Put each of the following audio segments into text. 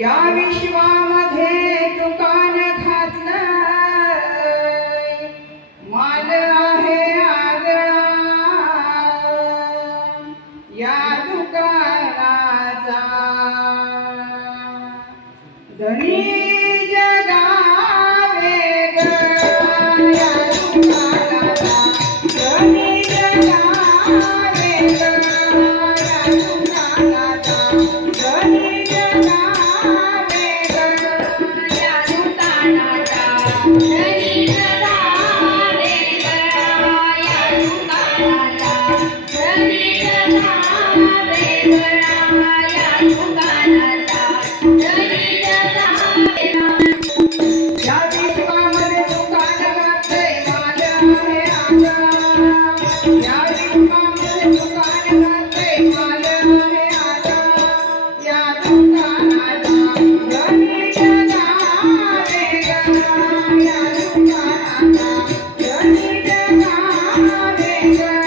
या विश्वामध्ये दुकान घातलंय, माल आहे आगळा या दुकानाचा। धनी जगा वेगळा या दुकानाचा, धनी जगा वेगळा या दुकानाचा, धनी जगा वेगळा या दुकानाचा, धनी जगा वेगळा या दुकानाचा, धनी जगा वेगळा या दुकानाचा, धनी जगा या विश्वामध्ये दुकान घातलंय, माल आहे आगळा या विश्वामध्ये दुकान घातलंय, माल आहे आगळा या दुकानाचा। धनी जगा वेगळा या दुकानाचा, धनी जगा वेगळा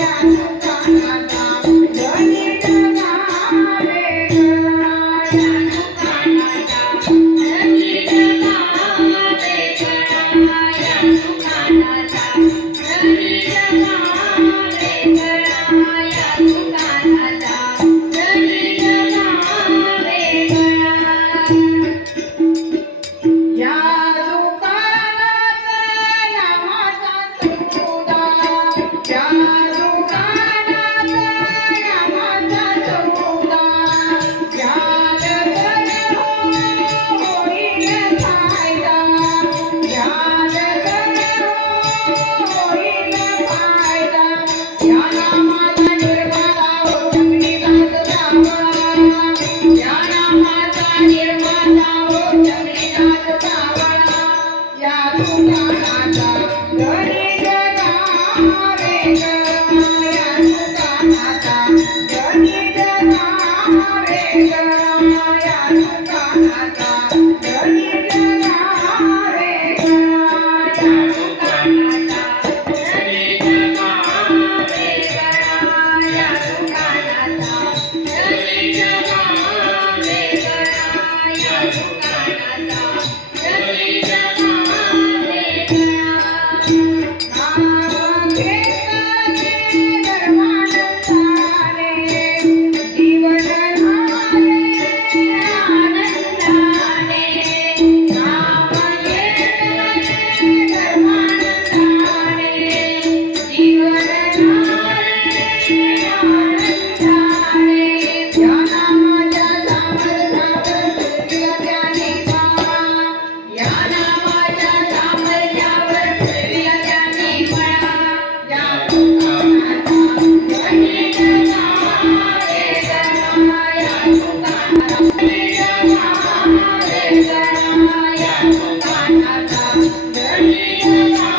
या दुकानाचा, धनी जगा वेगळा या दुकानाचा, धनी जगा वेगळा या दुकानाचा, धनी जगा वेगळा या दुकानाचा, धनी जगा वेगळा या दुकानात नामाचा सौदा, या दुकानात नामाचा सौदा, यात तर होईल फायदा, यात तर होईल फायदा। या नामाचा निर्माता हो चक्रीदास सावळा, या नामाचा निर्माता हो चक्रीदास सावळा या दुकानाचा। धनी जगा वेगळा या दुकानाचा, धनी जगा वेगळा या दुकानाचा, धनी जगा वेगळा या दुकानाचा, धनी जगा वेगळा या दुकानाचा, धनी जगा वेगळा या दुकानाचा, धनी जगा वेगळा। नाम घेतले धर्मानंदाने, जीवन झाले आनंदाने। नाम घेतले धर्मानंदाने, जीवन झाले आनंदाने। या नामाच्या सामर्थ्यावर फिरल्या त्याने पाया, या नामाच्या सामर्थ्यावर फिरल्या त्याने पाया या दुकानाचा। धनी जगा वेगळा या दुकानाचा, धनी जगा वेगळा या दुकानाचा, धनी जगा